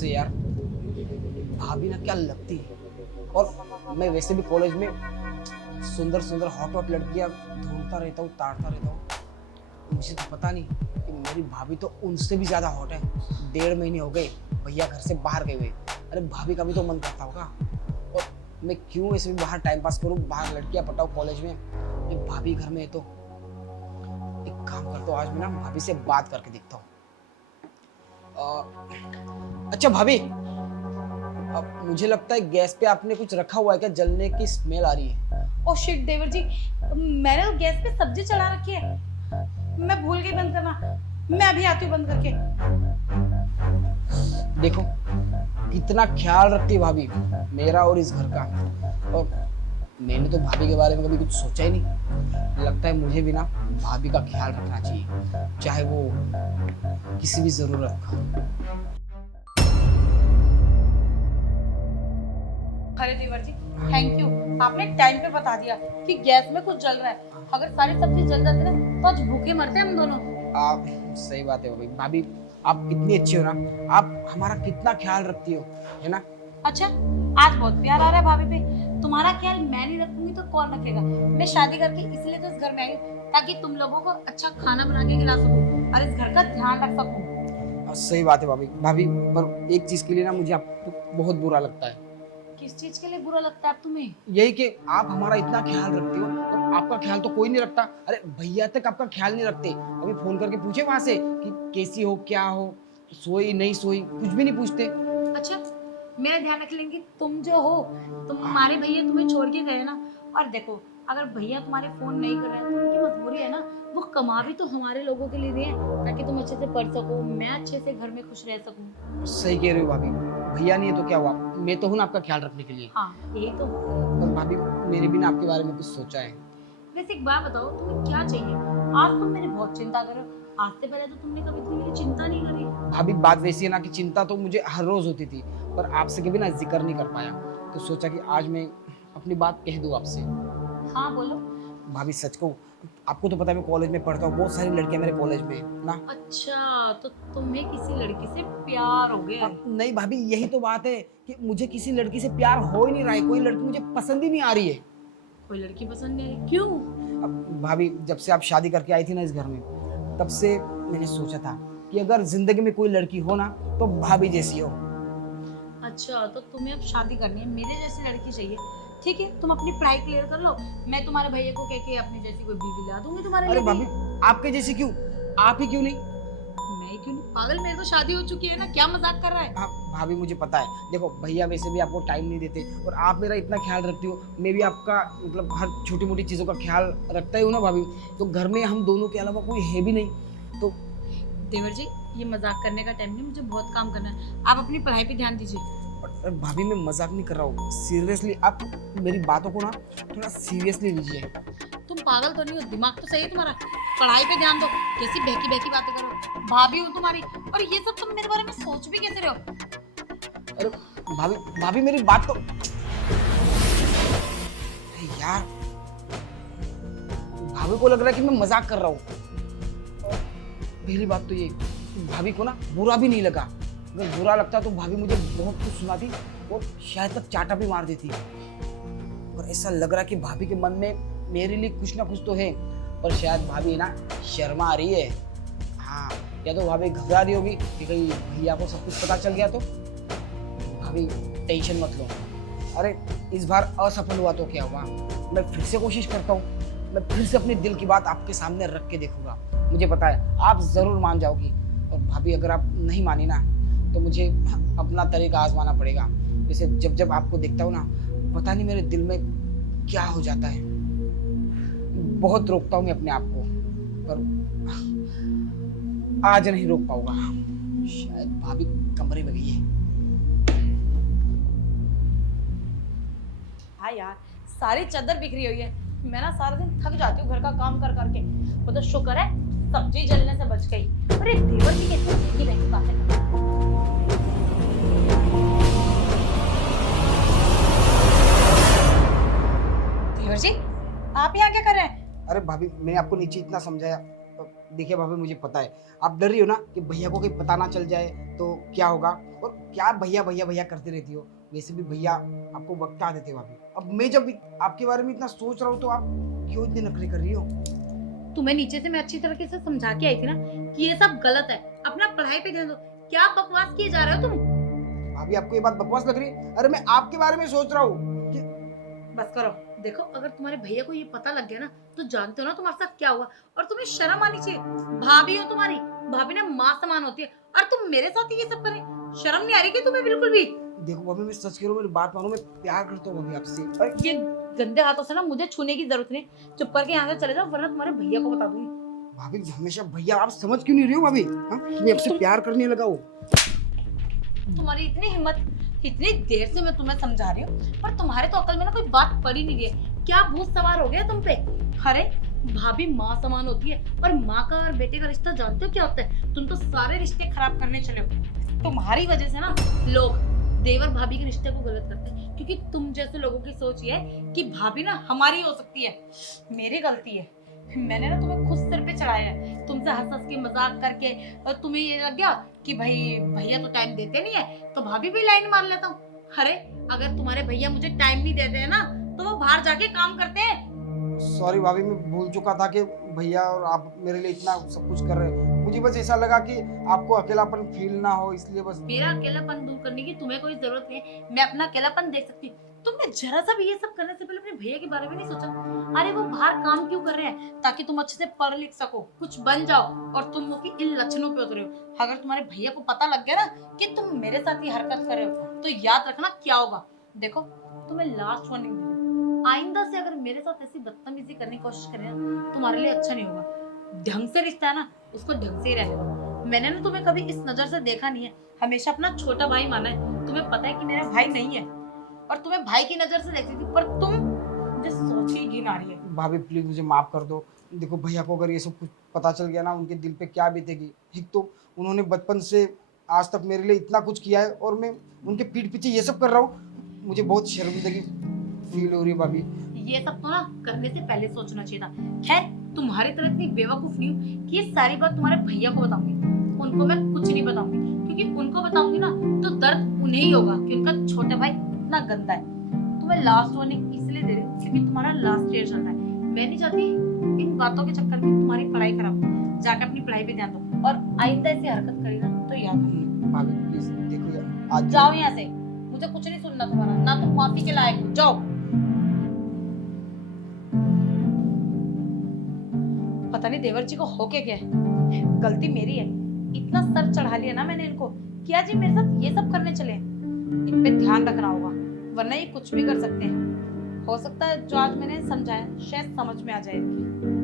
से यार, भाभी ना क्या लगती है। और मैं वैसे भी कॉलेज में सुंदर सुंदर हॉट हॉट लड़कियां ढूंढता रहता हूँ, ताड़ता रहता हूँ। मुझे तो पता नहीं कि मेरी भाभी तो उनसे भी ज्यादा हॉट है। 1.5 महीने हो गए भैया घर से बाहर गए हुए। अरे भाभी का भी तो मन करता होगा, और मैं क्यों ऐसे भी बाहर टाइम पास करूँ, बाहर लड़कियां पटाऊँ कॉलेज में। एक भाभी घर में है तो एक काम करता हूँ, आज मैं ना भाभी से बात करके देखता हूँ। अच्छा भाभी, अब मुझे लगता है गैस पे आपने कुछ रखा हुआ है क्या, जलने की स्मेल आ रही है। ओ शिट देवर जी, मैंने तो गैस पे सब्जी चढ़ा रखी है, मैं भूल गई बंद करना। मैं अभी आती हूँ बंद करके। देखो कितना ख्याल रखती है भाभी मेरा और इस घर का। और मैंने तो भाभी के बारे में कभी कुछ सोचा ही नहीं। लगता है मुझे भी ना भाभी का ख्याल रखना चाहिए, चाहे वो किसी भी जरूरत का। अरे देवर जी, थैंक यू, आपने टाइम पे बता दिया कि गैस में कुछ जल रहा है। अगर सारी सब्जी जल जाती ना तो आज भूखे मरते हम दोनों। आप सही बात है भाभी। भाभी आप इतनी अच्छी हो ना, आप हमारा कितना ख्याल रखती हो, है ना। अच्छा, आज बहुत प्यार आ रहा है भाभी पे। तुम्हारा ख्याल मैं नहीं रखूंगी तो कौन रखेगा। मैं शादी करके इसलिए तो इस घर में आई हूँ ताकि तुम लोगों को अच्छा खाना बना के खिला सकूं और इस घर का ध्यान रख सकूं। सही बात है भाभी। भाभी पर एक चीज के लिए ना मुझे आपको बहुत बुरा लगता है। किस चीज के लिए बुरा लगता है अब तुम्हें? यही कि आप हमारा इतना ख्याल रखती हो और आपका ख्याल तो कोई नहीं रखता। अरे भैया तक आपका ख्याल नहीं रखते। अभी फोन करके पूछे वहां से कि कैसी हो, क्या हो, सोई नहीं सोई, कुछ भी नहीं पूछते। अच्छा, मेरा ध्यान रख लेंगे तुम जो हो। तुम्हारे भैया तुम्हें छोड़ के गए ना। और देखो, अगर भैया तुम्हारे फोन नहीं कर रहे हैं तो उनकी मजबूरी है ना। वो कमा भी तो हमारे लोगों के लिए दिए ताकि तुम अच्छे से पढ़ सको, मैं अच्छे से घर में खुश रह सकूं। सही कह रहे हो भाभी। भैया नहीं है तो क्या हुआ, मैं तो हूं ना आपका ख्याल रखने के लिए। हाँ, यही तो। और भाभी मैंने भी ना आपके बारे में कुछ सोचा है। वैसे एक बात बताओ, तुम्हें क्या चाहिए? आज तुम मेरी बहुत चिंता करो। आज से पहले तो तुमने कभी इतनी मेरी चिंता नहीं करी। भाभी बात वैसी है ना कि चिंता तो मुझे हर रोज होती थी, पर आपसे कभी ना जिक्र नहीं कर पाया। तो सोचा कि आज मैं अपनी बात कह दूं आपसे। हाँ बोलो। भाभी सच कहूं, आपको तो पता है मैं कॉलेज में पढ़ता हूँ, बहुत सारी लड़कियां मेरे कॉलेज में ना। अच्छा, तो तुम्हें किसी लड़की से प्यार हो गया है? नहीं भाभी, यही तो बात है कि मुझे किसी लड़की से प्यार हो ही नहीं रहा है। कोई लड़की मुझे पसंद ही नहीं आ रही है। कोई लड़की पसंद नहीं आई? क्यों? अब भाभी जब से आप शादी करके आई थी ना इस घर में, तब से मैंने सोचा था कि अगर जिंदगी में कोई लड़की हो ना तो भाभी जैसी हो। अच्छा, तो तुम्हें अब शादी करनी है, मेरे जैसी लड़की चाहिए। ठीक है, तुम अपनी पढ़ाई क्लियर कर लो, मैं तुम्हारे भैया को कह के अपनी जैसी कोई बीवी ला दूंगी तुम्हारे अरे लिए। भाभी आपके जैसी क्यों, आप ही क्यों नहीं। मैं क्यों नहीं? पागल, मेरी तो शादी हो चुकी है ना, क्या मजाक कर रहा है? हाँ भाभी मुझे पता है। देखो भैया वैसे भी आपको टाइम नहीं देते और आप मेरा इतना ख्याल रखती हो, मैं भी आपका मतलब हर छोटी मोटी चीज़ों का ख्याल रखता ही हूँ ना भाभी। तो घर में हम दोनों के अलावा कोई है भी नहीं। तो देवर जी, ये मजाक करने का टाइम नहीं, मुझे बहुत काम करना है। आप अपनी पढ़ाई पे ध्यान दीजिए। और भाभी मैं मजाक नहीं कर रहा हूँ, सीरियसली आप मेरी बातों को ना थोड़ा सीरियसली लीजिए। तुम पागल तो नहीं हो? दिमाग तो सही है तुम्हारा। पढ़ाई पे ध्यान दो। कैसी बहकी बहकी बातें करो। भाभी हूँ तुम्हारी, और ये सब तुम मेरे बारे में सोच भी कैसे रहे हो? अरे भाभी, भाभी मेरी बात तो, अरे यार भाभी को लग रहा है कि मैं मजाक कर रहा हूँ। और पहली बात तो ये, भाभी को ना बुरा भी नहीं लगा। अगर बुरा लगता तो भाभी मुझे बहुत कुछ सुनाती और शायद तक चाटा भी मार देती। और ऐसा लग रहा कि भाभी के मन में मेरे लिए कुछ ना कुछ तो है, पर शायद भाभी ना शर्मा रही है। हाँ, या तो भाभी घबरा रही होगी कि कहीं भैया को सब कुछ पता चल गया तो। भाभी टेंशन मत लो। अरे इस बार असफल हुआ तो क्या हुआ, मैं फिर से कोशिश करता हूँ। मैं फिर से अपने दिल की बात आपके सामने रख के देखूंगा। मुझे पता है आप जरूर मान जाओगी। और भाभी अगर आप नहीं मानी ना तो मुझे अपना तरीका आजमाना पड़ेगा। जैसे जब जब आपको देखता हूँ ना, पता नहीं मेरे दिल में क्या हो जाता है। बहुत रोकता हूँ मैं अपने आप को, पर आज नहीं रोक पाऊंगा। शायद भाभी कमरे में गई है। हाँ यार, सारी चादर बिखरी हुई है। मैं ना सारा दिन थक जाती हूँ घर का काम कर करके। वो तो शुक्र है सब्जी जलने से बच गई। अरे देवर जी कैसे बहकी बहकी बातें कर रहे हैं। देवर जी, आप यहाँ क्या कर रहे हैं? अरे भाभी मैंने आपको नीचे इतना समझाया, देखिए भाभी, मुझे पता है आप डर रही हो ना कि भैया को कहीं पता ना चल जाए तो क्या होगा, और क्या भैया भैया भैया करती रहती हो। वैसे भी भैया आपको बता देते भाभी। अब मैं जब आपके बारे में इतना सोच रहा हूँ तो आप क्यों इतने नखरे कर रही हो? तुम्हें नीचे से मैं अच्छी तरीके से समझा के आई थी ना कि ये सब गलत है, अपना पढ़ाई पे ध्यान दो। क्या बकवास किए जा रहे हो तुम? भाभी आपको ये बात बकवास लग रही है? अरे मैं आपके बारे में सोच रहा हूँ कि बस करो। देखो, अगर तुम्हारे भैया को ये पता लग गया ना तो जानते हो ना तुम्हारे साथ क्या हुआ। और तुम्हें शर्म आनी चाहिए। भाभी हो तुम्हारी, भाभी ना माँ समान होती है, और तुम मेरे साथ ही ये सब करे। शर्म नहीं आ रही कि तुम्हें बिल्कुल भी? देखो भाभी, मैं सच कह रहा हूँ, मेरी बात मानो, मैं प्यार करता हूँ भाभी आपसे। अरे ये गंदे हाथों से ना मुझे छूने की जरूरत नहीं। चुप करके यहाँ से चले जाओ, वरना तुम्हारे भैया को बता दूंगी। भाभी हमेशा भैया, आप समझ क्यों नहीं रही हो भाभी? हाँ, कि मैं आपसे प्यार करने लगा हूँ। तुम्हारी इतनी हिम्मत, इतनी देर से मैं तुम्हें समझा रही हूँ, पर तुम्हारे तो अकल में ना कोई बात पड़ी नहीं है। क्या भूत सवार हो गया तुम पे? अरे भाभी माँ समान होती है, और माँ का और बेटे का रिश्ता जानते हो क्या होता है? तुम तो सारे रिश्ते खराब करने चले हो। तुम्हारी वजह से ना लोग देवर भाभी के रिश्ते को गलत करते हैं, क्योंकि तुम जैसे लोगों की सोच ये है कि भाभी ना हमारी हो सकती है। मेरी गलती है, मैंने ना तुम्हें खुद सिर पे चढ़ाया है, तुमसे हंस हंस के मजाक करके। और तुम्हें ये लग गया कि भाई भैया तो टाइम देते नहीं है तो भाभी भी लाइन मार लेता हूँ। अरे अगर तुम्हारे भैया मुझे टाइम नहीं देते हैं ना तो वो बाहर जाके काम करते हैं। सॉरी भाभी, मैं भूल चुका था कि भैया और आप मेरे लिए इतना सब कुछ कर रहे हैं। मुझे बस ऐसा लगा कि आपको अकेलापन फील ना हो, इसलिए बस। मेरा अकेलापन दूर करने की तुम्हें कोई जरूरत नहीं है, मैं अपना अकेलापन देख सकती हूँ। तुमने जरा सा भी ये सब करने से पहले अपने भैया के बारे में नहीं सोचा? अरे वो बाहर काम क्यों कर रहे हैं? ताकि तुम अच्छे से पढ़ लिख सको, कुछ बन जाओ, और तुम लोग की इन लक्षणों पे उतरे हो। अगर तुम्हारे भैया को पता लग गया ना कि तुम मेरे साथ ही हरकत कर रहे हो तो याद रखना क्या होगा। देखो, तुम्हें लास्ट वार्निंग दे रही हूँ, आइंदा से अगर मेरे साथ ऐसी बदतमीजी करने की कोशिश करे ना तुम्हारे लिए अच्छा नहीं होगा। ढंग से रिश्ता है ना, उसको ढंग से ही रहने दो। मैंने ना तुम्हें कभी इस नजर से देखा नहीं है, हमेशा अपना छोटा भाई माना है। तुम्हें पता है कि मेरा भाई नहीं है, और तुम्हें भाई की नजर से देखती थी, पर तुम, मुझे सोच ही घिन आ रही है। भाभी प्लीज मुझे माफ कर दो। देखो भैया को अगर ये सब कुछ पता चल गया ना, उनके दिल पे क्या बीतेगी। एक तो उन्होंने बचपन से आज तक मेरे लिए इतना कुछ किया है, और मैं उनके पीठ पीछे ये सब कर रहा हूँ। मुझे बहुत शर्मिंदगी फील हो रही है भाभी। ये सब तो ना करने से पहले सोचना चाहिए था। खैर, तुम्हारी तरह इतनी बेवकूफ नहीं हूँ कि ये सारी बात तुम्हारे भैया को बताऊंगी। उनको मैं कुछ नहीं बताऊंगी, क्योंकि उनको बताऊंगी ना तो दर्द उन्हें ही होगा कि उनका छोटा भाई इतना गंदा है। तुम्हें लास्ट वार्निंग इसलिए दे रही हूँ क्योंकि तुम्हारा लास्ट ईयर चल रहा है। मैं नहीं चाहती इन बातों के चक्कर में तुम्हारी पढ़ाई खराब हो। जाकर अपनी पढ़ाई पे ध्यान दो, और आइंदा ऐसी हरकत करेगा तो याद रखना। भाभी प्लीज देखो यार, आज जाओ यहाँ से, मुझे कुछ नहीं सुनना तुम्हारा, ना तुम माफी के लायक हो। जाओ। पता नहीं देवर जी को हो के क्या है। गलती मेरी है, इतना सर चढ़ा लिया ना मैंने इनको कि आज ये मेरे साथ ये सब करने चले। इन पे ध्यान रखना होगा, वरना ये कुछ भी कर सकते हैं। हो सकता है जो आज मैंने समझाया शायद समझ में आ जाए इनकी।